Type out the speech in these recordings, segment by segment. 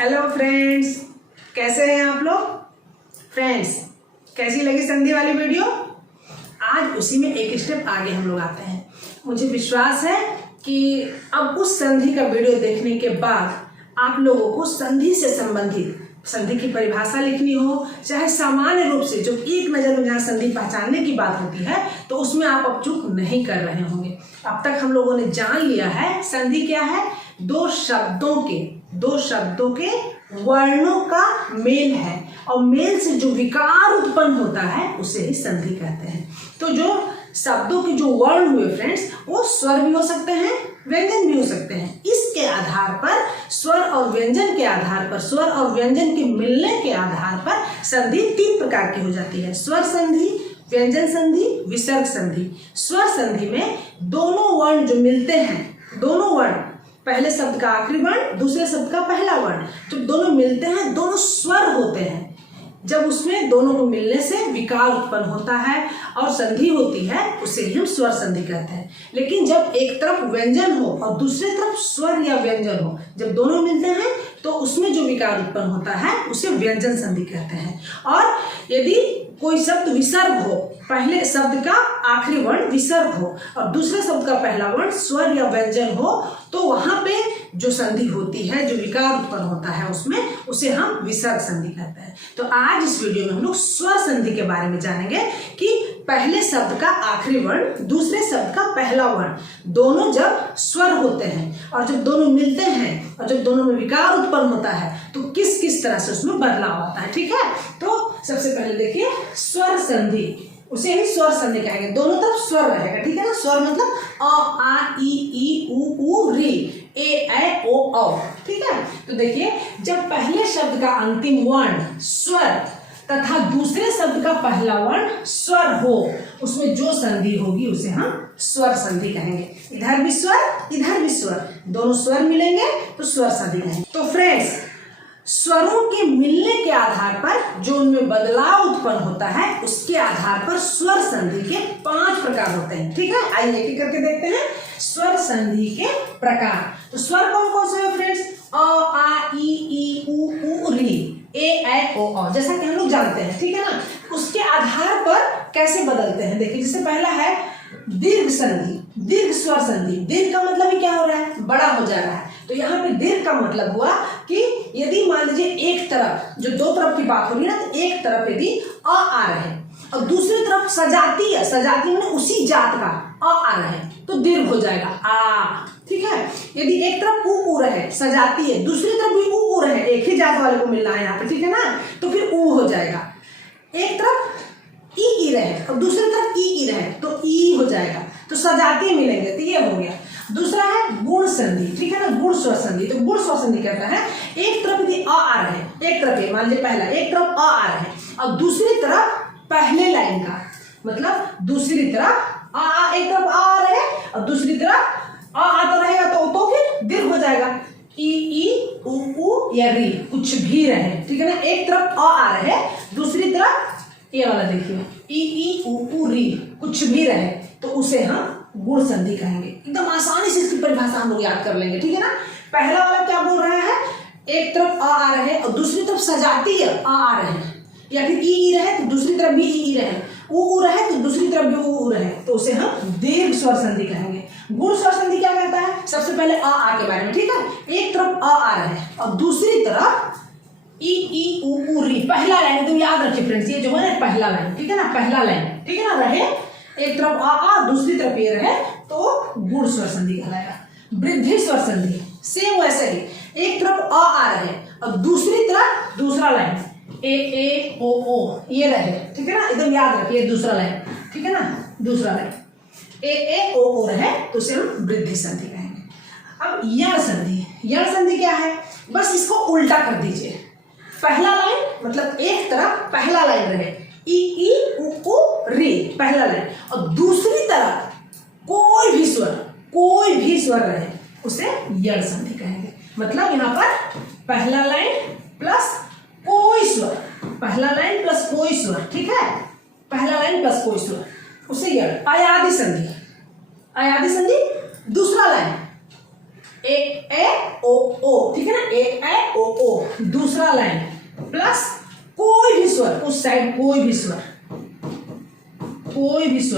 Hello friends, कैसे हैं आप लोग। फ्रेंड्स, कैसी लगी संधि वाली वीडियो। आज उसी में एक स्टेप आगे हम लोग आते हैं। मुझे विश्वास है कि अब उस संधि का वीडियो देखने के बाद आप लोगों को संधि से संबंधित संधि की परिभाषा लिखनी हो, चाहे सामान्य रूप से जो एक नज़र में जहाँ संधि पहचानने की बात होती है तो उसमें आप अब चूक नहीं कर रहे होंगे। अब तक हम लोगों ने जान लिया है संधि क्या है। दो शब्दों के वर्णों का मेल है और मेल से जो विकार उत्पन्न होता है उसे ही संधि कहते हैं। तो जो शब्दों के जो वर्ण हुए फ्रेंड्स, वो स्वर भी हो सकते हैं, व्यंजन भी हो सकते हैं। इसके आधार पर स्वर और व्यंजन के आधार पर, स्वर और व्यंजन के मिलने के आधार पर संधि तीन प्रकार की हो जाती है। स्वर संधि, व्यंजन संधि, विसर्ग संधि। स्वर संधि में दोनों वर्ण जो मिलते हैं, दोनों वर्ण, पहले शब्द का आखिरी वर्ण, दूसरे शब्द का पहला वर्ण, जब दोनों मिलते हैं दोनों स्वर होते हैं। जब उसमें दोनों को मिलने से विकार उत्पन्न होता है और संधि होती है, उसे ही हम स्वर संधि कहते हैं। लेकिन जब एक तरफ व्यंजन हो और दूसरी तरफ स्वर या व्यंजन हो, जब दोनों मिलते हैं तो उसमें जो विकार उत्पन्न होता है उसे व्यंजन संधि कहते हैं। और यदि कोई शब्द विसर्ग हो, पहले शब्द का आखिरी वर्ण विसर्ग हो और दूसरे शब्द का पहला वर्ण स्वर या व्यंजन हो, तो वहां पे जो संधि होती है, जो विकार उत्पन्न होता है उसमें, उसे हम विसर्ग संधि कहते हैं। तो आज इस वीडियो में हम लोग स्वर संधि के बारे में जानेंगे कि पहले शब्द का आखिरी वर्ण, दूसरे शब्द का पहला वर्ण, दोनों जब स्वर होते हैं और जब दोनों मिलते हैं और जब दोनों में विकार उत्पन्न होता है तो किस किस तरह से उसमें बदलाव आता है। ठीक है, तो सबसे पहले देखिए स्वर संधि, उसे ही स्वर संधि कहेंगे। दोनों तरफ स्वर रहेगा, ठीक है ना। स्वर मतलब अ, आ, ई, उ, री, ए, ऐ, ओ, औ। ठीक है, तो देखिए जब पहले शब्द का अंतिम वर्ण स्वर तथा दूसरे शब्द का पहला वर्ण स्वर हो, उसमें जो संधि होगी उसे हम स्वर संधि कहेंगे। इधर भी स्वर, इधर भी स्वर, दोनों स्वर मिलेंगे तो स्वर संधि कहेंगे। तो फ्रेंड्स, स्वरों के मिलने के आधार पर जो उनमें बदलाव उत्पन्न होता है उसके आधार पर स्वर संधि के 5 प्रकार होते हैं। ठीक है, आइए एक एक करके देखते हैं स्वर संधि के प्रकार। तो स्वर कौन कौन से हैं फ्रेंड्स? अ, आ, ई, उ, री, ए, ऐ, ओ, औ, जैसा कि हम लोग जानते हैं। ठीक है ना। उसके आधार पर कैसे बदलते हैं देखिए। जैसे पहला है दीर्घ संधि, दीर्घ स्वर संधि। दीर्घ का मतलब ही क्या हो रहा है? बड़ा हो जा रहा है। तो यहाँ पे दीर्घ का मतलब हुआ कि यदि मान लीजिए एक तरफ, जो दो तरफ की बात हो रही है ना, तो एक तरफ यदि आ रहे हैं और दूसरी तरफ सजाती है, सजाती मैंने उसी जात का आ रहे हैं तो दीर्घ हो जाएगा आ। ठीक है, यदि एक तरफ उ रहे, सजाती है, दूसरी तरफ भी उ रहे, एक ही जात वाले को मिलना है यहाँ पे, ठीक है ना, तो फिर उ हो जाएगा। एक तरफ ई रहे और दूसरी तरफ ई रहे तो ई हो जाएगा। तो सजाती मिलेंगे तो ये हो गया। दूसरा है गुण संधि, ठीक है ना, गुण स्वर संधि। तो गुण स्वर संधि कहता है एक तरफ यदि आ रहे हैं, एक तरफ मान लीजिए पहला, एक तरफ आ रहे हैं और दूसरी तरफ पहले लाइन का मतलब दूसरी तरफ एक तरफ आ रहे हैं और दूसरी तरफ आता रहेगा तो फिर दीर्घ हो जाएगा। ई, उ या री, कुछ भी रहे, ठीक है ना। एक तरफ आ रहे हैं, दूसरी तरफ ये वाला देखिए ई, उ, री, कुछ भी रहे तो उसे हम गुण संधि कहेंगे। एकदम आसानी से इसकी परिभाषा हम लोग याद कर लेंगे, ठीक है ना। पहला वाला क्या बोल रहा है? एक तरफ आ रहे हैं और दूसरी तरफ सजाती है आ रहे हैं, या फिर ई रहे तो दूसरी तरफ भी ई रहे, उ रहे तो दूसरी तरफ भी उ रहे, तो उसे हम दीर्घ स्वर संधि कहेंगे। गुण स्वर संधि क्या कहता है? सबसे पहले आ के बारे में, ठीक है। एक तरफ आ रहे हैं और दूसरी तरफ ई, उ, री, पहला लाइन, तो याद रखिए फ्रेंड्स, ये जो है ना पहला लाइन, ठीक है ना, पहला लाइन, ठीक है ना, रहे, एक तरफ आ दूसरी तरफ ये रहे तो गुण स्वर संधि कहलाएगा। वृद्धि स्वर संधि सेम वैसे ही, एक तरफ आ रहे और दूसरी तरफ दूसरा लाइन ए, ओ, ये रहे, ठीक है ना, एकदम याद रखिए दूसरा लाइन, ठीक है ना, दूसरा लाइन ए, ओ रहे तो उसे हम वृद्धि संधि कहेंगे। अब यण संधि, यण संधि क्या है? बस इसको उल्टा कर दीजिए। पहला लाइन मतलब एक तरफ पहला लाइन रहे, ई, उ, री, पहला लाइन, और दूसरी तरफ कोई भी स्वर रहे उसे यण संधि कहेंगे। मतलब यहाँ पर पहला लाइन प्लस कोई स्वर, पहला लाइन प्लस कोई स्वर, ठीक है, पहला लाइन प्लस कोई स्वर, उसे यण। अयादि संधि, अयादि संधि दूसरा लाइन ए, ओ, ठीक है ना, ए, ओ, ओ, दूसरा लाइन प्लस कोई भी स्वर उस साइड, कोई भी स्वर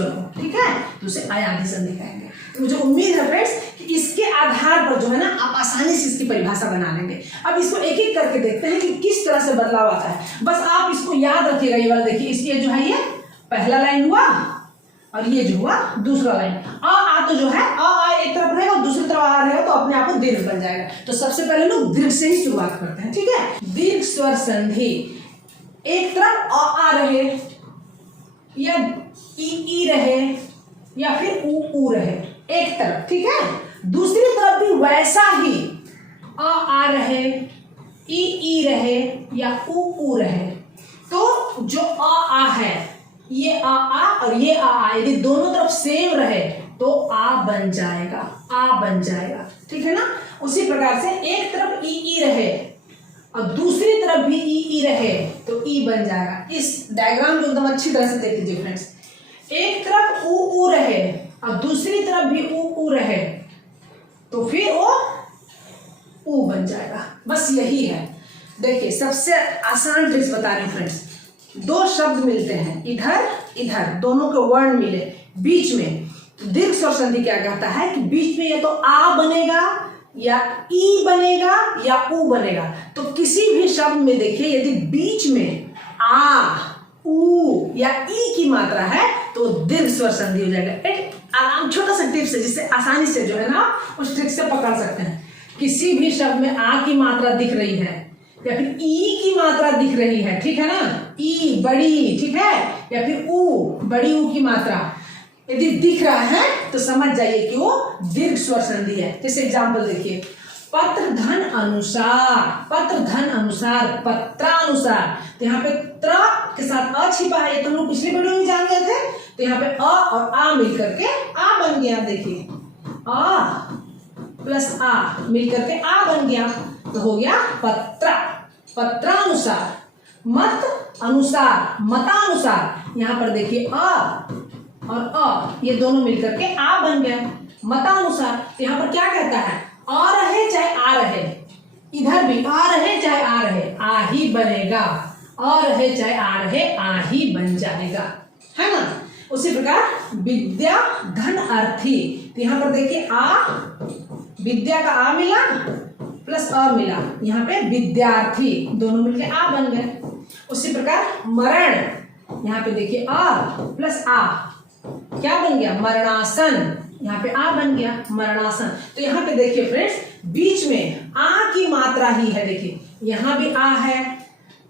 हो, ठीक है, तो उसे अयाधी संधि कहेंगे। तो मुझे उम्मीद है फ्रेंड्स कि इसके आधार पर जो है ना आप आसानी से इसकी परिभाषा बना लेंगे। अब इसको एक एक करके देखते हैं कि किस तरह से बदलाव आता है। बस आप इसको याद रखिएगा। ये वाला देखिए, इसलिए जो है ये पहला लाइन हुआ और ये जो हुआ दूसरा लाइन। आ तो जो है आ एक तरफ रहेगा और दूसरी तरफ आ रहेगा, तो अपने आप को दीर्घ बन जाएगा। तो सबसे पहले लोग दीर्घ से ही शुरुआत करते हैं, ठीक है। दीर्घ स्वर संधि, एक तरफ आ रहे या ई रहे या फिर ऊ रहे, एक तरफ, ठीक है। दूसरी तरफ भी वैसा ही आ रहे, ई रहे या ऊ रहे। तो जो आ है, ये आ और ये आ, यदि दोनों तरफ सेम रहे तो आ बन जाएगा, ठीक है ना। उसी प्रकार से एक तरफ ई रहे और दूसरी तरफ भी ई रहे तो ई बन जाएगा। इस डायग्राम को एकदम अच्छी तरह से देख लीजिए फ्रेंड्स। एक तरफ ऊ रहे और दूसरी तरफ भी ऊ रहे तो फिर वो ऊ बन जाएगा। बस यही है। देखिए सबसे आसान ट्रिक्स बता रही हूँ फ्रेंड्स। दो शब्द मिलते हैं, इधर दोनों के वर्ण मिले, बीच में दीर्घ स्वर संधि क्या कहता है कि बीच में या तो आ बनेगा या ई बनेगा या ऊ बनेगा। तो किसी भी शब्द में देखिए यदि बीच में आ, ऊ या ई की मात्रा है तो दीर्घ स्वर संधि हो जाएगा। एक आराम छोटा सा टिप्स है जिससे आसानी से जो है ना उस ट्रिक से पकड़ सकते हैं। किसी भी शब्द में आ की मात्रा दिख रही है या फिर ई की मात्रा दिख रही है, ठीक है ना, ई बड़ी, ठीक है, या फिर ऊ बड़ी ऊ की मात्रा यदि दिख रहा है तो समझ जाइए कि वो दीर्घ स्वर संधि है। जैसे एग्जाम्पल देखिए, पत्र धन अनुसार, पत्रानुसार, तो यहाँ पे त्र के साथ अ छिपा है, ये तो हम लोग पिछली वीडियो में जान गए थे। तो यहाँ पे अ और आ मिलकर के आ बन गया। देखिए आ प्लस आ मिलकर के आ बन गया, तो हो गया पत्रानुसार। मतानुसार, यहाँ पर देखिए अ और अ ये दोनों मिलकर के आ बन गए, मतानुसार। तो यहाँ पर क्या कहता है, आ रहे चाहे आ रहे, इधर भी आ रहे चाहे आ रहे, आ ही बनेगा, आ रहे चाहे आ रहे, आ ही बन जाएगा, है ना। उसी प्रकार विद्या धन अर्थी, तो यहाँ पर देखिए आ, विद्या का आ मिला प्लस अ मिला, यहाँ पे विद्यार्थी दोनों मिलके आ बन गए। उसी प्रकार मरण, यहाँ पे देखिए आ प्लस आ क्या बन गया, मरणासन, यहाँ पे आ बन गया मरणासन। तो यहाँ पे देखिए फ्रेंड्स बीच में आ की मात्रा ही है। देखिए यहाँ भी आ है,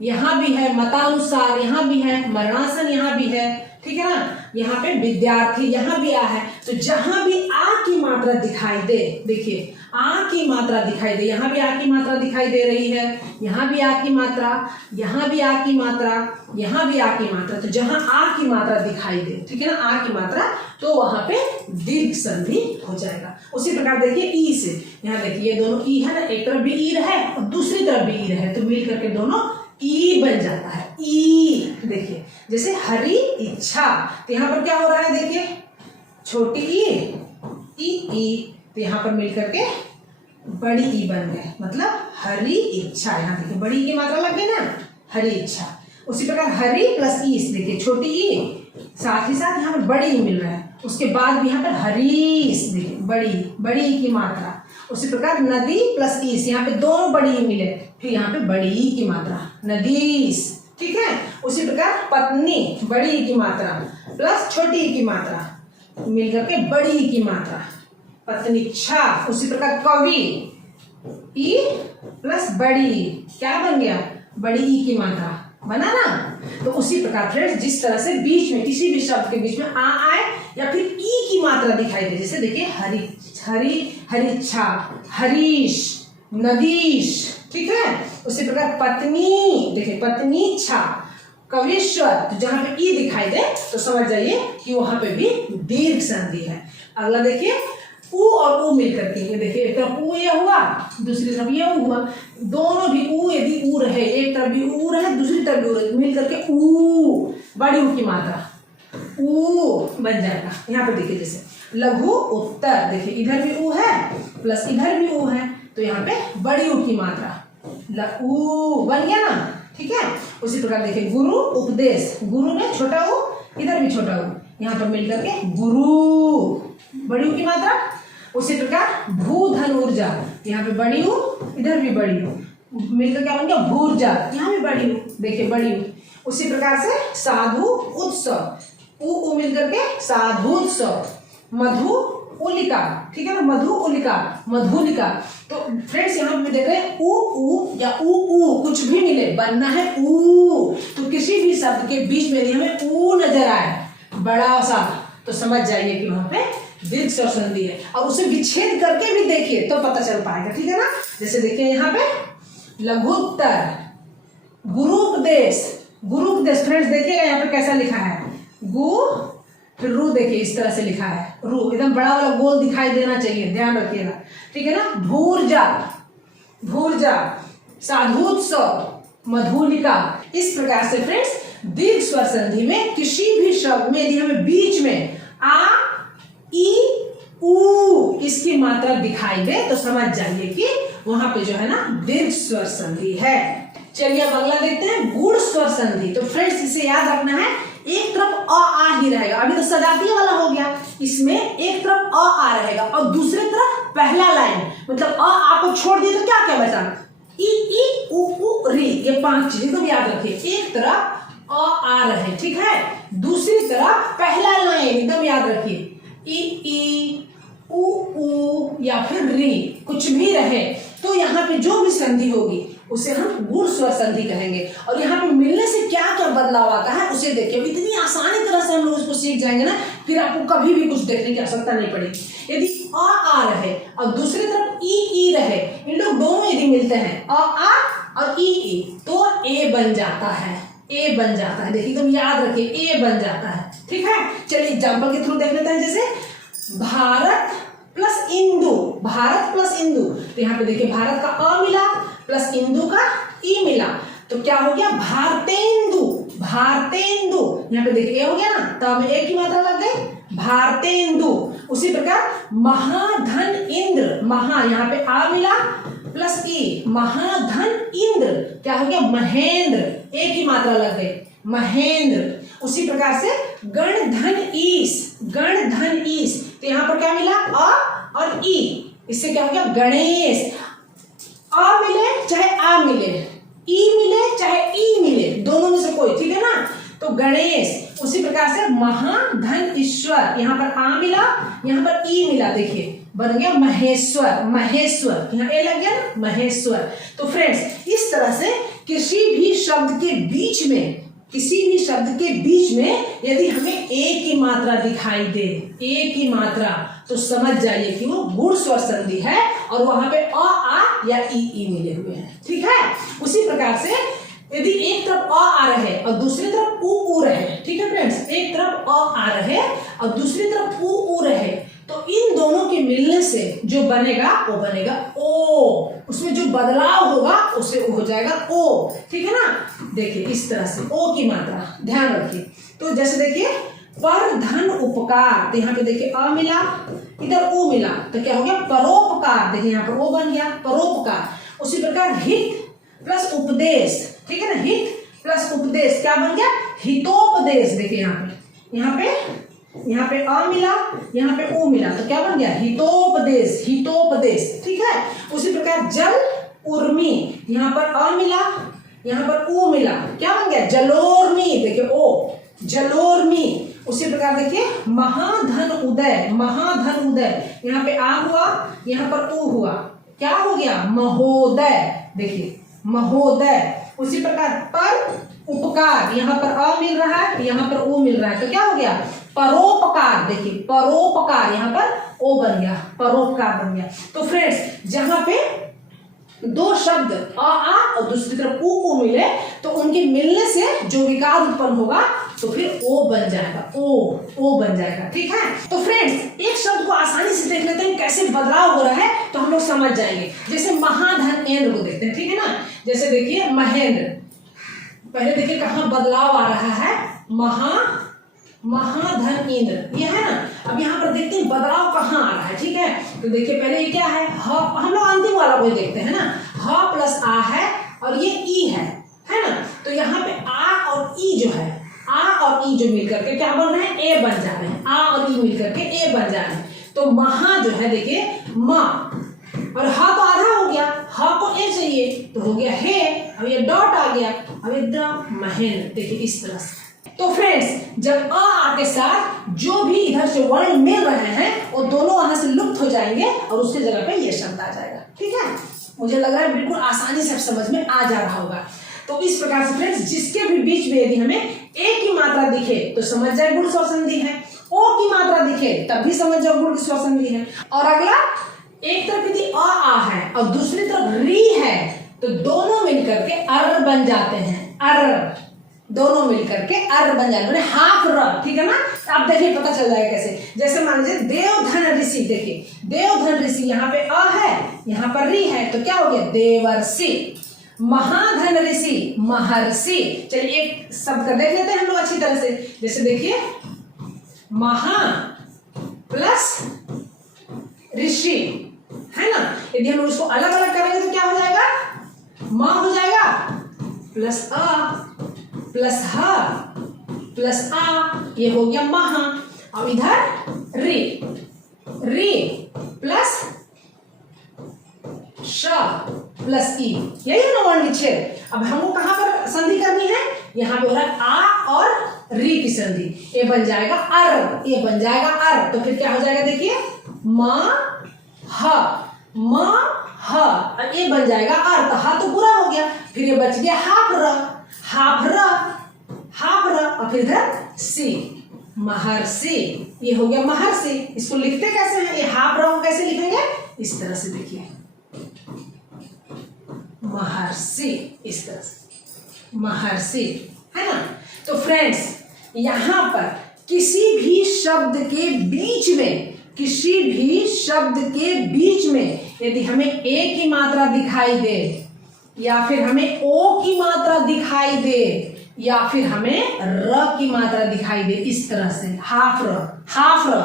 यहाँ भी है मतानुसार, यहाँ भी है मरणासन, यहाँ भी है, ठीक है ना। यहाँ पे विद्यार्थी, यहाँ भी आ है। तो जहां भी आ की मात्रा दिखाई दे, देखिए आ की मात्रा दिखाई दे, यहाँ भी आ की मात्रा दिखाई दे रही है, यहाँ भी आ की मात्रा, यहाँ भी आ की मात्रा, यहाँ भी आ की मात्रा। तो जहां आ की मात्रा दिखाई दे, ठीक है ना, आ की मात्रा, तो वहां पे दीर्घ संधि हो जाएगा। उसी प्रकार देखिए ई से, यहाँ देखिए ये दोनों ई है ना, एक तरफ भी ई रहे और दूसरी तरफ भी ई रहे, तो मिल करके दोनों ई बन जाता है। ई देखिए जैसे हरी इच्छा, तो यहाँ पर क्या हो रहा है, देखिए छोटी ई, तो यहाँ पर मिलकर के बड़ी ई बन गए, मतलब हरी इच्छा। यहाँ देखिए बड़ी की मात्रा लग गई ना, हरी इच्छा। उसी प्रकार हरी प्लस ई, देखिए छोटी ई साथ ही साथ यहाँ पर बड़ी ई मिल रहा है। उसके बाद भी यहाँ पर हरीश, देखिए बड़ी की मात्रा। उसी प्रकार नदी प्लस ईस, यहाँ पे दोनों बड़ी ई मिले, फिर यहाँ पे बड़ी ई की मात्रा नदीस, ठीक है। उसी प्रकार पत्नी बड़ी ई की मात्रा प्लस छोटी ई की मात्रा मिलकर के बड़ी ई की मात्रा पत्नीच्छा। उसी प्रकार कवि ई प्लस बड़ी ई क्या बन गया, बड़ी ई की मात्रा बना ना। तो उसी प्रकार फ्रेंड्स जिस तरह से बीच में किसी भी शब्द के बीच में आ आए या फिर ई की मात्रा दिखाई दे, जैसे देखिए हरिच्छा, हरीश, नदीश, ठीक है। उसी प्रकार पत्नी, देखिए पत्नीच्छा, कवीश्वर, तो जहां पे ई दिखाई दे तो समझ जाइए कि वहां पे भी दीर्घ संधि है। अगला देखिए ऊ और ऊ मिलकर के, ये देखिए एक तरफ ऊ ये हुआ, दूसरी तरफ ये ऊ हुआ, दोनों भी ऊ यदि ऊ रहे, एक तरफ भी ऊ रहे दूसरी तरफ भी ऊ रहे, मिल करके ऊ बड़ी ऊ की मात्रा ऊ बन जाएगा। यहाँ पे देखिए जैसे लघु उत्तर, देखिए इधर भी ऊ है प्लस इधर भी ऊ है, तो यहाँ पे बड़ी ऊ की मात्रा ऊ बन गया ना, ठीक है। उसी प्रकार देखिए गुरु उपदेश, गुरु में छोटा ऊ, इधर भी छोटा ऊ, यहाँ पर मिलकर के गुरु, बड़ी ऊ की मात्रा। उसी प्रकार भू धन ऊर्जा, यहाँ पे बड़ी ऊ, इधर भी बड़ी ऊ, मिलकर क्या बन गया भूर्जा, यहाँ भी बड़ी ऊ, देखिए बड़ी ऊ। उसी प्रकार से साधु उत्सव, ऊ मिलकर के साधुत्सव। मधु उलिका, ठीक है ना, मधु उलिका, मधुलिका। तो फ्रेंड्स यहाँ पे देख रहे हैं ऊ या ऊ कुछ भी मिले, बनना है ऊ। तो किसी भी शब्द के बीच में यदि हमें ऊ नजर आए बड़ा सा, तो समझ जाइए कि वहां पे दीर्घ स्वर संधि है। और उसे विच्छेद करके भी देखिए तो पता चल पाएगा, ठीक है ना। जैसे देखिए यहाँ पे लघुत्तर, गुरुपदेश, गुरुपदेश। फ्रेंड्स देखिएगा यहाँ पे कैसा लिखा है, गु फिर रू, देखिए इस तरह से लिखा है, रू एकदम बड़ा वाला गोल दिखाई देना चाहिए, ध्यान रखिएगा, ठीक है ना। भूर्जा, भूर्जा, साधुत्सव, मधुलिका। इस प्रकार से फ्रेंड्स दीर्घ स्वर संधि में किसी भी शब्द में यदि हमें बीच में आ, ई, ऊ इसकी मात्रा दिखाई दे तो समझ जाइए कि वहां पे जो है ना दीर्घ स्वर संधि है। चलिए अब अगला देखते हैं गुण स्वर संधि। तो फ्रेंड्स इसे याद रखना है, एक तरफ अ आ ही रहेगा, अभी तो सजातीय वाला हो गया, इसमें एक तरफ अ आ रहेगा और दूसरी तरफ पहला लाइन, मतलब अ आ को छोड़ दिए तो क्या क्या बचा, ई ऊ री, ये 5 चीजें तो याद रखिए। एक तरफ अ आ रहे, ठीक है, दूसरी तरफ पहला लाइन एकदम याद रखिए, ई ऊ या फिर री कुछ भी रहे तो यहाँ पे जो भी संधि होगी उसे हम गुण स्वर संधि कहेंगे। और यहाँ पे मिलने से क्या क्या बदलाव आता है उसे देखिए, इतनी आसानी तरह से हम लोग उसको सीख जाएंगे ना, फिर आपको कभी भी कुछ देखने की आवश्यकता नहीं पड़ेगी। यदि आ रहे और दूसरी तरफ ई रहे, इन लोग दोनों यदि मिलते हैं आ और ई तो ए बन जाता है, ए बन जाता है। देखिए तुम याद रखिए ए बन जाता है, ठीक है। चलिए एग्जाम्पल के थ्रू देख लेते हैं, जैसे भारत प्लस इंदु, भारत प्लस इंदु, तो यहाँ पे देखिए भारत का अ मिला प्लस इंदु का ई मिला तो क्या हो गया भारतेंदु, भारतेंदु। यहाँ पे देखिए ए हो गया ना, तो हमें एक की मात्रा लग गई भारतेंदु। उसी प्रकार महाधन इंद्र, महा यहाँ पे आ मिला प्लस ई, महाधन इंद्र क्या हो गया महेंद्र, एक ही मात्रा लग गई महेंद्र। उसी प्रकार से गणधन ईश, गणधन ईश, तो यहाँ पर क्या मिला अ और ई, इससे क्या हो गया गणेश। आ मिले चाहे आ मिले, ई मिले चाहे ई मिले, दोनों में से कोई, ठीक है ना, तो गणेश। उसी प्रकार से महाधन ईश्वर, यहाँ पर आ मिला यहाँ पर ई मिला, देखिए बन गया महेश्वर, महेश्वर, यहाँ ए लग गया ना महेश्वर। तो फ्रेंड्स इस तरह से किसी भी शब्द के बीच में, किसी भी शब्द के बीच में यदि हमें ए की मात्रा दिखाई दे, ए की मात्रा, तो समझ जाइए कि वो गुण स्वर संधि है और वहां पे अ आ या ई मिले हुए हैं, ठीक है। उसी प्रकार से यदि एक तरफ अ आ रहे और दूसरी तरफ ऊ रहे, ठीक है फ्रेंड्स, एक तरफ अ आ रहे और दूसरी तरफ ऊ रहे, तो इन दोनों के मिलने से जो बनेगा वो बनेगा ओ, उसमें जो बदलाव होगा उसे हो जाएगा ओ, ठीक है ना। देखिए इस तरह से ओ की मात्रा ध्यान रखिए। तो जैसे देखिए पर धन उपकार, तो यहाँ पे देखिए अ मिला इधर ओ मिला तो क्या हो गया परोपकार, देखिए यहाँ पर ओ बन गया परोपकार। उसी प्रकार हित प्लस उपदेश, ठीक है ना, हित प्लस उपदेश क्या बन गया हितोपदेश। देखिए यहाँ पे अ मिला यहाँ पे ओ मिला तो क्या बन गया हितोपदेश, हितोपदेश, ठीक है। उसी प्रकार जल उर्मी, यहाँ पर अ मिला यहाँ पर ऊ मिला क्या बन गया जलोर्मी, देखिए ओ जलोर्मी। उसी प्रकार देखिए महाधन उदय, महाधन उदय, यहाँ पे आ हुआ यहाँ पर ऊ हुआ क्या हो गया महोदय, देखिए महोदय। उसी प्रकार पर उपकार, यहाँ पर अ मिल रहा है यहाँ पर ओ मिल रहा है तो क्या हो गया परोपकार, देखिए परोपकार, यहाँ पर ओ बन गया परोपकार बन गया। तो फ्रेंड्स जहां पे दो शब्द अ आ और दूसरी तरफ ऊ मिले तो उनके मिलने से जो विकार उत्पन्न होगा तो फिर ओ बन जाएगा, ओ बन जाएगा, ठीक है। तो फ्रेंड्स एक शब्द को आसानी से देख लेते हैं कैसे बदलाव हो रहा है तो हम लोग समझ जाएंगे। जैसे महाधन इंद्र को देखते हैं, ठीक है ना। जैसे देखिए महेंद्र, पहले देखिए कहाँ बदलाव आ रहा है महाधन इंद्र, ये है ना। अब यहाँ पर देखते हैं बदलाव कहाँ आ रहा है, ठीक है। तो देखिए पहले ये क्या है हम लोग अंतिम वाला को देखते हैं ना, ह प्लस आ है और ये ई है ना। तो यहाँ पे आ और ई जो है, आ और ई जो मिलकर के क्या बन रहे हैं, ए बन जा रहे हैं। आ और ई मिलकर के ए बन जा रहे हैं। तो महा जो है देखिए माँ, और हा तो आधा हो गया, हा को ए चाहिए तो हो गया हे, अब ये डॉट आ गया, अब ये द महेंद्र, देखिए इस तरह से। तो फ्रेंड्स जब आ के साथ जो भी इधर से वर्ण मिल रहे हैं वो दोनों वहां से लुप्त हो जाएंगे और उसके जगह पे ये शब्द आ जाएगा। ठीक है, मुझे लग रहा है बिल्कुल आसानी से समझ में आ जा रहा होगा। तो इस प्रकार से फ्रेंड्स जिसके भी बीच में यदि हमें ए की मात्रा दिखे तो समझ जाए गुण स्वर संधि है, ओ की मात्रा दिखे तब भी समझ जाओ गुण स्वर संधि है। और अगला एक तरफ यदि आ है और दूसरी तरफ री है तो दोनों मिलकर के अर बन जाते हैं। अर, दोनों मिलकर के अर बन जाते हैं, हाफ र। ठीक है ना, आप देखिए पता चल जाएगा कैसे। जैसे मान लीजिए देवधन ऋषि, देखिए देवधन ऋषि, यहाँ पे अ है यहाँ पर री है तो क्या हो गया देवर्षि। महाधन ऋषि महर्षि। चलिए एक शब्द कर देख लेते हैं हम लोग अच्छी तरह से। जैसे देखिए महा प्लस ऋषि है ना, यदि हम उसको अलग अलग करेंगे तो क्या हो जाएगा, माँ हो जाएगा प्लस अ प्लस ह प्लस आ, ये हो गया महा। अब इधर री, री प्लस श प्लस ई, यही है ना वर्ण विच्छेद। अब हमको कहां पर संधि करनी है, यहाँ पे हो रहा है आ और री की संधि, ये बन जाएगा अर, ये बन जाएगा अर। तो फिर क्या हो जाएगा देखिए माँ ह, माँ ह, और ये बन जाएगा अर। तो हा तो पूरा हो गया, फिर ये बच गया हाफ र, हाफ र, हाफ र, और फिर इधर सी महर्षि, ये हो गया महर्षि। इसको लिखते कैसे हैं, ये हाफ र कैसे लिखेंगे, इस तरह से देखिए महर्षि, इस तरह से महर्षि है ना। तो फ्रेंड्स यहाँ पर किसी भी शब्द के बीच में, किसी भी शब्द के बीच में यदि हमें ए की मात्रा दिखाई दे या फिर हमें ओ की मात्रा दिखाई दे या फिर हमें र की मात्रा दिखाई दे, इस तरह से हाफ र, हाफ र,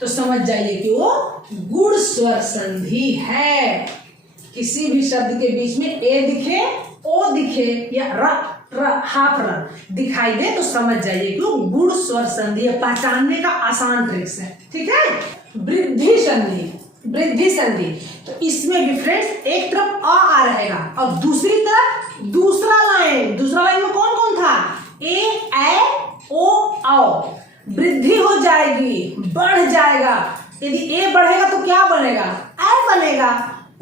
तो समझ जाइए कि वो गुण स्वर संधि है। किसी भी शब्द के बीच में ए दिखे, ओ दिखे या र हाफ र दिखाई दे तो समझ जाइए कि वो गुण स्वर संधि है। पहचानने का आसान ट्रिक्स है। ठीक है, वृद्धि संधि, वृद्धि संधि, तो इसमें भी फ्रेंड्स एक तरफ आ रहेगा और दूसरी तरफ दूसरा लाइन, दूसरा लाइन में कौन कौन था, ए ओ औ, वृद्धि हो जाएगी, बढ़ जाएगा। यदि ए बढ़ेगा तो क्या बनेगा, ए बनेगा,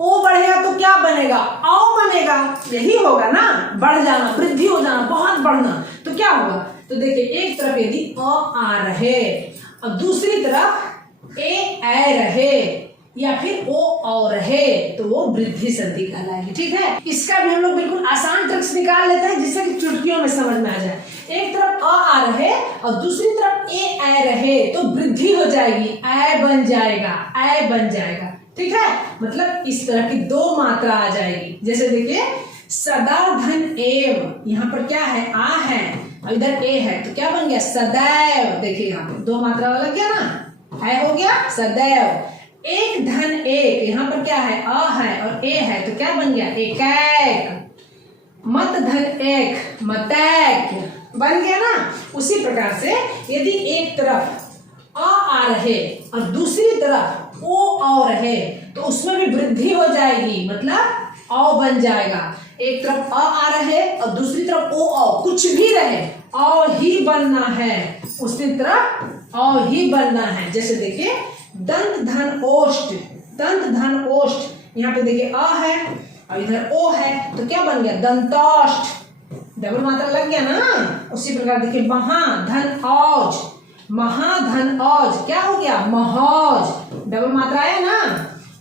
ओ बढ़ेगा तो क्या बनेगा, औ बनेगा। यही होगा ना, बढ़ जाना, वृद्धि हो जाना, बहुत बढ़ना, तो क्या होगा। तो देखिए एक तरफ यदि अ आ रहे और दूसरी तरफ ए रहे या फिर ओ औ रहे तो वो वृद्धि संधि कहलाएगी। ठीक है, इसका भी हम लोग बिल्कुल आसान ट्रिक्स निकाल लेते हैं जिससे कि चुटकियों में समझ में आ जाए। एक तरफ आ रहे और दूसरी तरफ ए रहे तो वृद्धि हो जाएगी, ए बन जाएगा, ए बन जाएगा। ठीक है, मतलब इस तरह की दो मात्रा आ जाएगी। जैसे देखिए सदा धन एव, यहाँ पर क्या है, आ है और इधर ए है तो क्या बन गया सदैव। देखिए यहाँ पे दो मात्रा लग गया ना, है हो गया सदैव। एक धन एक, यहाँ पर क्या है, अ है और ए है तो क्या बन गया एकैक। मत धन एक, मतैक, बन गया ना। उसी प्रकार से यदि एक तरफ आ रहे और दूसरी तरफ ओ औ रहे तो उसमें भी वृद्धि हो जाएगी, मतलब औ बन जाएगा। एक तरफ आ रहे और दूसरी तरफ ओ औ, कुछ भी रहे औ ही बनना है, उसकी तरफ औ ही बनना है। जैसे देखिए दंत धन ओष्ठ, दंत धन ओष्ठ, यहाँ पे देखिए अ है और इधर ओ है तो क्या बन गया दंतोष्ठ, डबल मात्रा लग गया ना। उसी प्रकार देखिए महा धन औज, महाधन औज क्या हो गया महौज, डबल मात्रा है ना।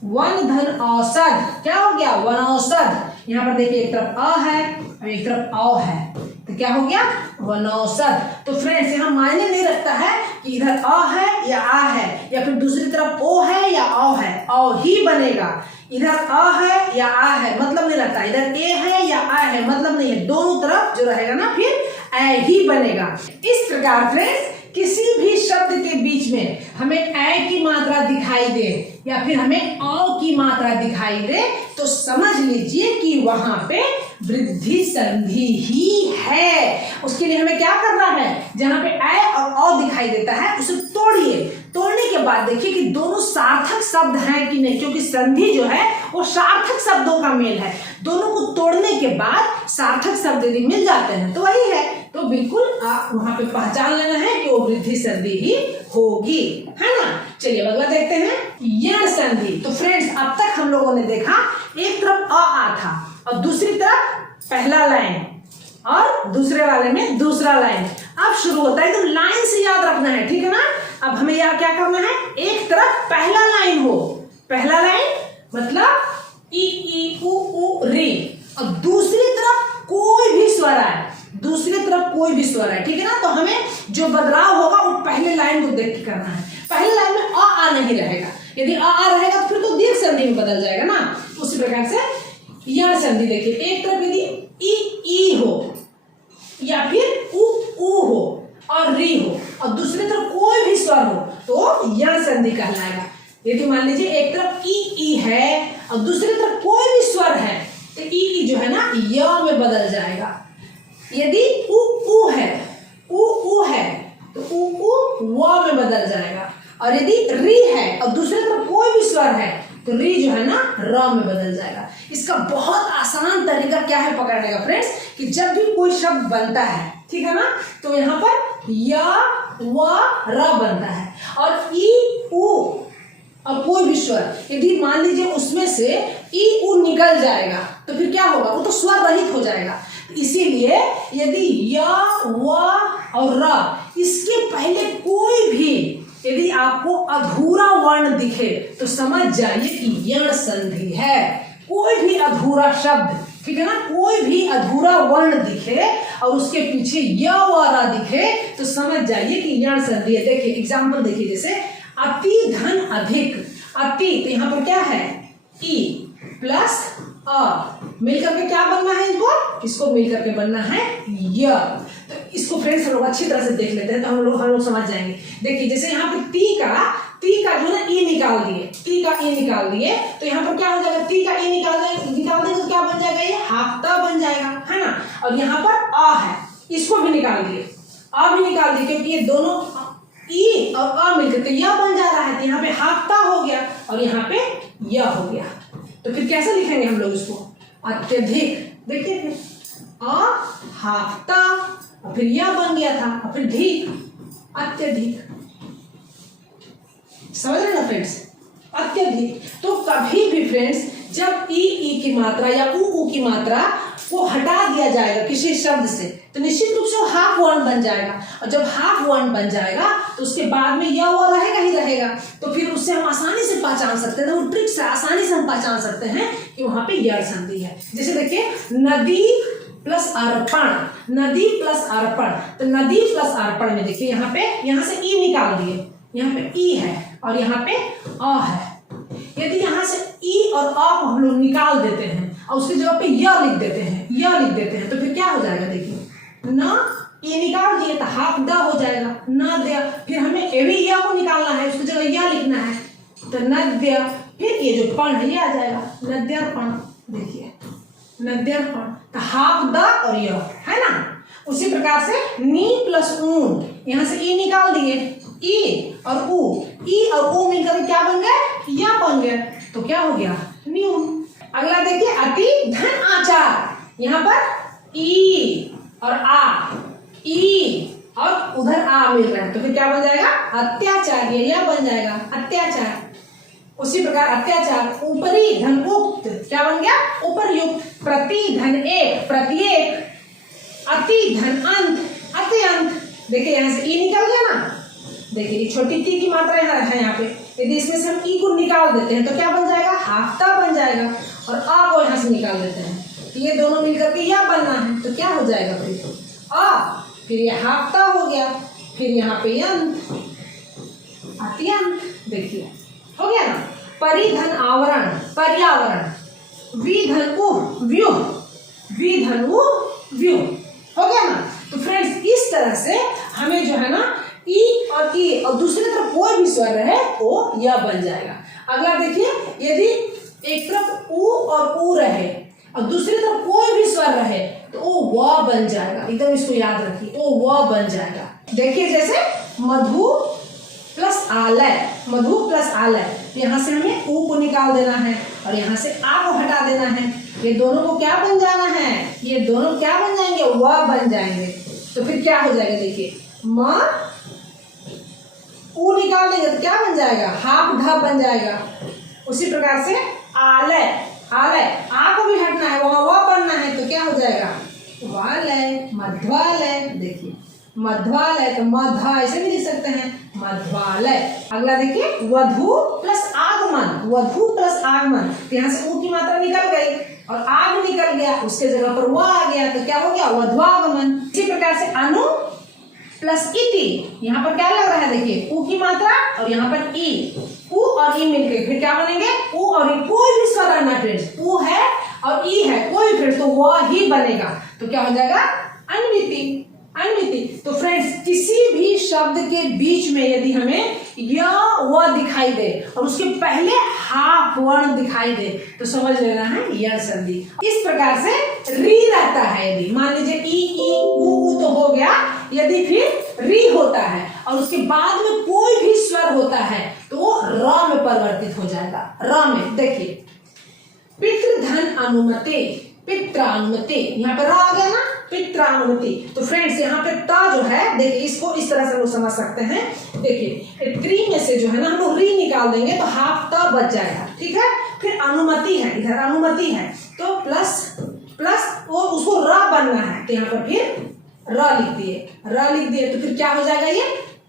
वन धन औषध क्या हो गया वनौषध, यहाँ पर देखिए एक तरफ अ है और एक तरफ औ है तो क्या हो गया वनौषध। तो फ्रेंड्स यहाँ मायने नहीं रखता है कि इधर अ है या आ है या फिर दूसरी तरफ ओ है या औ है, औ ही बनेगा। इधर अ है या आ है मतलब नहीं रहता, इधर ए है या आ है मतलब नहीं है, दोनों तरफ जो रहेगा ना फिर ए ही बनेगा। इस प्रकार फ्रेंड्स किसी भी शब्द के बीच में हमें ए की मात्रा दिखाई दे या फिर हमें औ की मात्रा दिखाई दे तो समझ लीजिए कि वहां पे वृद्धि संधि ही है। उसके लिए हमें क्या करना है, जहां पे ए और औ दिखाई देता है उसे तोड़िए। तोड़ने के बाद देखिए कि दोनों सार्थक शब्द हैं कि नहीं, क्योंकि संधि जो है वो सार्थक शब्दों का मेल है। दोनों को तोड़ने के बाद सार्थक शब्द यदि मिल जाते हैं तो वही है, तो बिल्कुल आप वहां पे पहचान लेना है कि वो वृद्धि संधि ही होगी, है ना। चलिए अगला देखते हैं, यण संधि। तो फ्रेंड्स अब तक हम लोगों ने देखा एक तरफ आ था और दूसरी तरफ पहला लाइन और दूसरे वाले में दूसरा लाइन। अब शुरू होता है तो लाइन से याद रखना है, ठीक है ना। अब हमें यहाँ क्या करना है, एक तरफ पहला लाइन हो, पहला लाइन मतलब ई उ ऊ रे, और दूसरी तरफ कोई भी स्वर आए, दूसरी तरफ कोई भी स्वर है, ठीक है ना। तो हमें जो बदलाव होगा वो पहले लाइन को देख के करना है। पहले लाइन में आ नहीं रहेगा, यदि आ रहेगा तो फिर तो दीर्घ संधि में बदल जाएगा ना। उसी प्रकार से यण संधि देखिए, एक तरफ यदि ई हो या फिर उ हो और री हो और दूसरी तरफ कोई भी स्वर हो तो यण संधि कहलाएगा। यदि मान लीजिए एक तरफ ई है और दूसरी तरफ कोई भी स्वर है तो ई जो है ना य में बदल जाएगा। यदि उ है तो उ व में बदल जाएगा, और यदि री है और दूसरी तरफ कोई भी स्वर है तो री जो है ना र में बदल जाएगा। इसका बहुत आसान तरीका क्या है पकड़ने का फ्रेंड्स, कि जब भी कोई शब्द बनता है, ठीक है ना, तो यहाँ पर य व र बनता है और ई उ और कोई भी स्वर, यदि मान लीजिए उसमें से ई उ निकल जाएगा तो फिर क्या होगा, वो तो स्वर रहित हो जाएगा। इसीलिए यदि य व और र इसके पहले कोई भी यदि आपको अधूरा वर्ण दिखे तो समझ जाइए कि यण संधि है। कोई भी अधूरा शब्द, ठीक है ना, कोई भी अधूरा वर्ण दिखे और उसके पीछे य व र दिखे तो समझ जाइए कि यण संधि है। देखिए एग्जाम्पल देखिए, जैसे अति धन अधिक, अति तो यहाँ पर क्या है ई प्लस अ, मिलकर के क्या बनना है, इसको मिलकर के बनना है य। तो इसको फ्रेंड्स हम लोग अच्छी तरह से देख लेते हैं तो हम लोग समझ जाएंगे। देखिए जैसे यहाँ पे ती का जो है ना ई निकाल दिए, ती का ई निकाल दिए तो यहाँ पर क्या हो जाएगा, ती का ई निकाल देंगे तो क्या बन जाएगा, ये हाफ्ता बन जाएगा, है ना। और यहाँ पर आ है, इसको भी निकाल दिए, आ भी निकाल दिए, क्योंकि ये दोनों ई और अ मिलकर तो यह बन जा रहा है, तो यहाँ पे हाफ्ता हो गया और यहाँ पे यह हो गया। तो फिर कैसे लिखेंगे हम लोग इसको, अत्यधिक। देखिए फिर अ हाफ्ता और फिर यह बन गया था और फिर धिक, अत्यधिक। समझ रहे ना फ्रेंड्स, अत्यधिक। तो कभी भी फ्रेंड्स जब ई की मात्रा या उ की मात्रा को हटा दिया जाएगा किसी शब्द से तो निश्चित रूप से वो हाफ वर्ण बन जाएगा, और जब हाफ वर्ण बन जाएगा तो उसके बाद में यह वो रहेगा ही रहेगा। तो फिर उससे हम आसानी से पहचान सकते हैं, वो ट्रिक से आसानी से हम पहचान सकते हैं कि वहां पे यण संधि है। जैसे देखिए नदी प्लस अर्पण, नदी प्लस अर्पण, तो नदी प्लस अर्पण में देखिए यहाँ से ई निकाल दिए, यहाँ पे ई है और यहाँ पे अ है। यदि यहाँ से ई और अ को हम लोग निकाल देते हैं और उसकी जगह पे य लिख देते हैं तो फिर क्या हो जाएगा, देखिए न ये निकाल दिए तो हाफ द हो जाएगा, न दे। फिर हमें ए भी य को निकालना है, उसकी जगह य लिखना है तो नद्य, फिर ये जो पण है ये आ जाएगा नद्यर्पण। देखिए नद्यर्पण तो हाफ द और य, है ना। उसी प्रकार से नी प्लस ऊन, यहाँ से ई निकाल दिए, ई और ऊ मिलकर क्या बन गए, या बन गए, तो क्या हो गया न्यून। अगला देखिए अति धन आचार, यहाँ पर ई और आ, ई और उधर आ मिल रहा है तो फिर क्या बन जाएगा अत्याचार, ये यह बन जाएगा अत्याचार। उसी प्रकार अत्याचार ऊपरी धन उक्त, क्या बन गया उपर्युक्त। प्रति धन एक, प्रत्येक। अति धन अंत, अत्यंत। देखिए यहाँ से ई निकल गया ना, देखिए छोटी टी की मात्रा है यहाँ पे, यदि इसमें से हम ई को निकाल देते हैं तो क्या बन जाएगा हाफ्ता बन जाएगा, और आ को यहाँ से निकाल देते हैं तो ये दोनों मिलकर के यह बनना है तो क्या हो जाएगा फिर ये हाफ्ता हो गया, फिर यहाँ पे अंत, अत्यंत। देखिए हो गया ना। परिधन आवरण, पर्यावरण। विधन उह व्यूह, विधन उह व्यूह, हो गया ना। तो फ्रेंड्स इस तरह से हमें जो है ना ई और ई और दूसरी तरफ कोई भी स्वर रहे वो य बन जाएगा। अगला देखिए, यदि एक तरफ उ और उ रहे और दूसरी तरफ कोई भी स्वर रहे तो वो व बन जाएगा। एकदम इसको याद रखिए, वो व बन जाएगा। देखिए जैसे मधु प्लस आलय, मधु प्लस आलय, यहाँ से हमें ऊ को निकाल देना है और यहाँ से आ को हटा देना है। ये दोनों को क्या बन जाना है, ये दोनों क्या बन जाएंगे, व बन जाएंगे। तो फिर क्या हो जाएगा, देखिए म ऊ निकाल देंगे तो क्या बन जाएगा, हाफ ढ बन जाएगा। उसी प्रकार से आलय, आलय आ को भी हटना है, वहां व बनना है तो क्या हो जाएगा, वालय, मध्वालय। देखिए मध्वालय तो मध्वा ऐसे भी लिख सकते हैं, मध्वालय। अगला देखिए वधु प्लस आगमन, वधु प्लस आगमन, तो यहाँ से ऊ की मात्रा निकल गई और आग निकल गया, उसके जगह पर व आ गया तो क्या हो गया, वध्वागमन। इसी प्रकार से अनु प्लस इति, यहाँ पर क्या लग रहा है, देखिए ऊ की मात्रा और यहाँ पर ई, ऊ और ई मिलकर फिर क्या बनेंगे, ऊ और ई, कोई भी स्वर आना फ्रेंड्स, ऊ है और ई है कोई भी फ्रेंड्स तो वह ही बनेगा। तो क्या हो जाएगा, अन्विति, अन्विति। तो फ्रेंड्स किसी भी शब्द के बीच में यदि हमें य व दिखाई दे और उसके पहले हाफ वर्ण दिखाई दे तो समझ लेना है यण संधि। इस प्रकार से री रहता है, यदि मान लीजिए ई ऊ तो हो गया, यदि फिर री होता है और उसके बाद में कोई भी स्वर होता है तो वो र में परिवर्तित हो जाएगा, र में। देखिए पितृधन अनुमति, पित्रानुमति, यहाँ पे र आ गया ना, पित्रानुमति। तो फ्रेंड्स यहाँ पे ता जो है, देखिए इसको इस तरह से हम लोग समझ सकते हैं। देखिए त्री में से जो है ना हम लोग री निकाल देंगे तो हाफ ता बच जाएगा, ठीक है। फिर अनुमति है, इधर अनुमति है तो प्लस प्लस वो उसको र बनना है तो यहाँ पर फिर र लिख दिए, र लिख दिए तो फिर क्या हो जाएगा, ये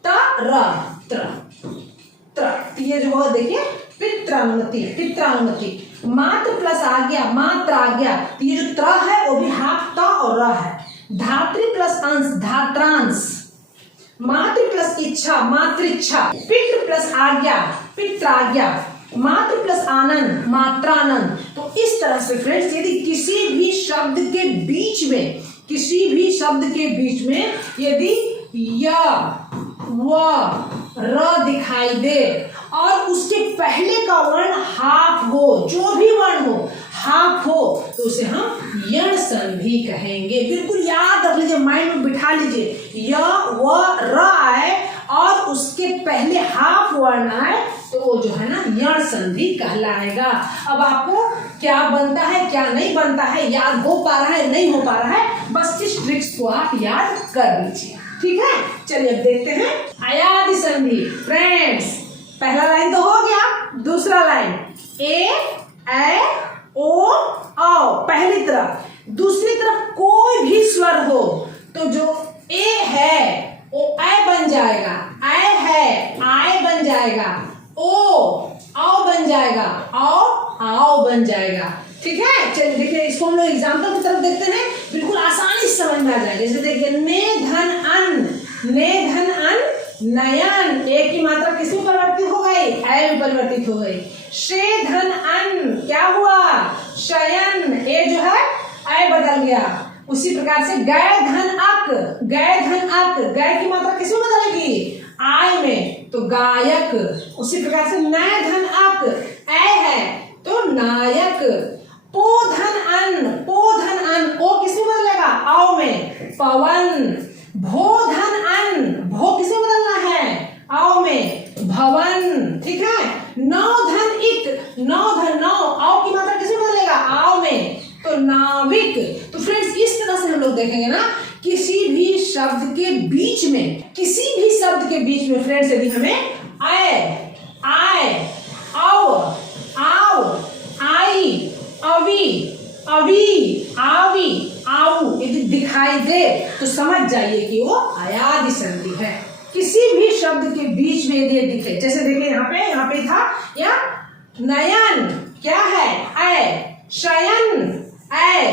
त र त्र त्र। तो ये जो है देखिए पित्रानुमति, पित्रानुमति। मात्र प्लस आ गया, मात्र आ गया तो ये जो त्र है वो भी हाफ त और र है। धात्री प्लस अंश, धात्रांश। मात्र प्लस इच्छा, मातृच्छा। पितृ प्लस आज्ञा, पित्राज्ञा। मात्र प्लस आनंद, मात्रानंद। तो इस तरह से फ्रेंड्स यदि किसी भी शब्द के बीच में, किसी भी शब्द के बीच में यदि य व र दिखाई दे और उसके पहले का वर्ण हाफ हो, जो भी वर्ण हो हाफ हो तो उसे हम यण संधि कहेंगे। बिल्कुल याद रख लीजिए, माइंड में बिठा लीजिए, य व र आए और उसके पहले हाफ वर्ण आए तो वो जो है ना यण संधि कहलाएगा। अब आपको क्या बनता है क्या नहीं बनता है, याद हो पा रहा है नहीं हो पा रहा है, बस इस ट्रिक्स को आप याद कर लीजिए, ठीक है। चलिए अब देखते हैं अयादि संधि। फ्रेंड्स पहला लाइन तो हो गया, दूसरा लाइन ए ओ औ पहली तरफ, दूसरी तरफ कोई भी स्वर हो तो जो ए है वो ऐ बन जाएगा, ऐ है आय बन जाएगा, ओ आओ बन जाएगा, आओ बन जाएगा, ठीक है। चलिए देखिए इसको हम लोग एग्जाम्पल की तरफ देखते हैं, बिल्कुल आसानी से समझ में आ जाएगा। जैसे देखिए ने धन अन, ने धन अन नयन, ए की मात्रा किसमें परिवर्तित हो गई, ऐ में परिवर्तित हो गई। शे धन अन क्या हुआ, शयन, ए जो है ऐ बदल गया। उसी प्रकार से गय धन अक, गय धन अक, गय की मात्रा किसमें बदलेगी, आय में तो गायक। उसी प्रकार से नय धन अक, ऐ है तो नायक। पो धन अन, पो धन अन, ओ किसमें बदलेगा, आओ में पवन। भो धन अन, भो किसे बदलना है, आओ में भवन, ठीक है। नौ धन इत, नौ धन नौ, आओ की मात्रा किसे बदलेगा, आओ में तो नाविक। तो फ्रेंड्स इस तरह से हम लोग देखेंगे ना, किसी भी शब्द के बीच में, किसी भी शब्द के बीच में फ्रेंड्स यदि हमें आए, आओ, आओ, आई, अभी, अभी, आवी, आऊ यदि दिखाई दे तो समझ जाइए कि वो अयादि संधि है। किसी भी शब्द के बीच में यदि दिखे, जैसे देखिए यहाँ पे था या नयन क्या है, ऐ, शयन ऐ,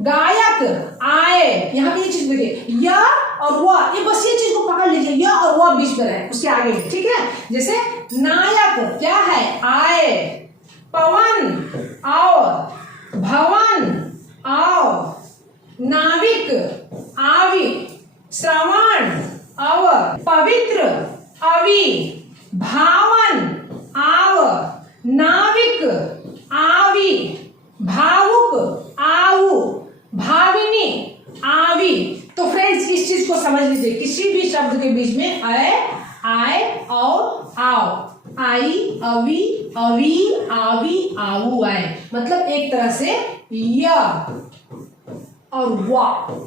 गायक आए, यहाँ पे ये चीज देखिए य और व, ये बस ये चीज को पकड़ लीजिए, य और व बीच में रहे उसके आगे में, ठीक है। जैसे नायक क्या है, आए, पवन आओ, भवन आओ, नाविक आवी, श्रवण अव, पवित्र, अवि, भावन, आव, नाविक, आवी, भावुक, आऊ, भाविनी, आवी। तो फ्रेंड्स इस चीज को समझ लीजिए, किसी भी शब्द के बीच में आए, और आओ, आई, अवी, अवी, आवी, आऊ आए, मतलब एक तरह से या और वाह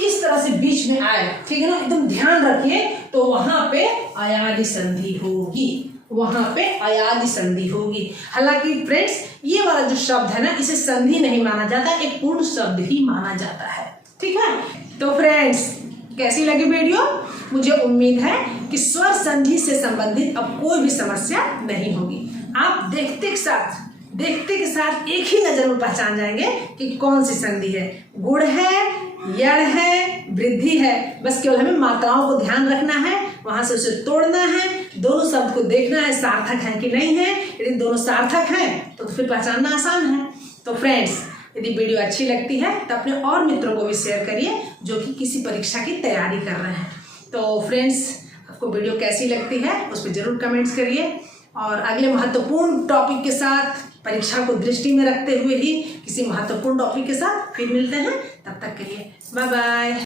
इस तरह से बीच में आए, ठीक है ना, एकदम ध्यान रखिए। तो वहां पे अयादि संधि होगी, वहां पे अयादि संधि होगी। हालांकि फ्रेंड्स ये वाला जो शब्द है ना, इसे संधि नहीं माना जाता, एक पूर्ण शब्द ही माना जाता है, ठीक है। तो फ्रेंड्स कैसी लगी वीडियो? मुझे उम्मीद है कि स्वर संधि से संबंधित अब कोई भी समस्या नहीं होगी। आप देखते के साथ एक ही नजर में पहचान जाएंगे कि कौन सी संधि है, गुण है, यण है, वृद्धि है। बस केवल हमें मात्राओं को ध्यान रखना है, वहां से उसे तोड़ना है, दोनों शब्द को देखना है सार्थक है कि नहीं है। यदि दोनों सार्थक हैं तो फिर पहचानना आसान है। तो फ्रेंड्स यदि वीडियो अच्छी लगती है तो अपने और मित्रों को भी शेयर करिए जो कि किसी परीक्षा की तैयारी कर रहे हैं। तो फ्रेंड्स आपको वीडियो कैसी लगती है उस पर जरूर कमेंट्स करिए, और अगले महत्वपूर्ण टॉपिक के साथ, परीक्षा को दृष्टि में रखते हुए ही किसी महत्वपूर्ण टॉपिक के साथ फिर मिलते हैं। तब तक के लिए बाय बाय।